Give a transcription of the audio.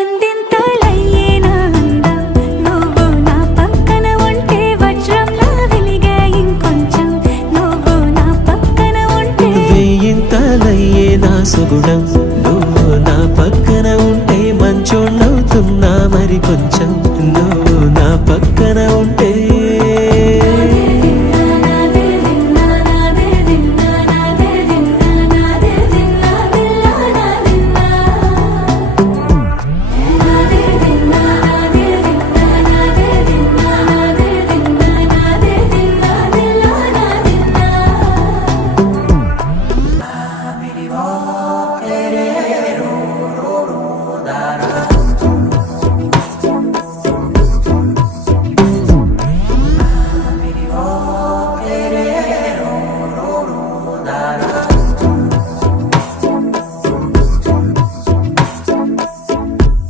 అందింతలయ్యేనా అందం నువ్వు నా పక్కన ఉంటే వజ్రంలా వెలిగే ఇంకొంచెం నువ్వు నా పక్కన ఉంటే వేయింతలయ్యేనా సుగుణం నువ్వు నా పక్కన ఉంటే మంచోళ్ళవుతున్నా మరి కొంచెం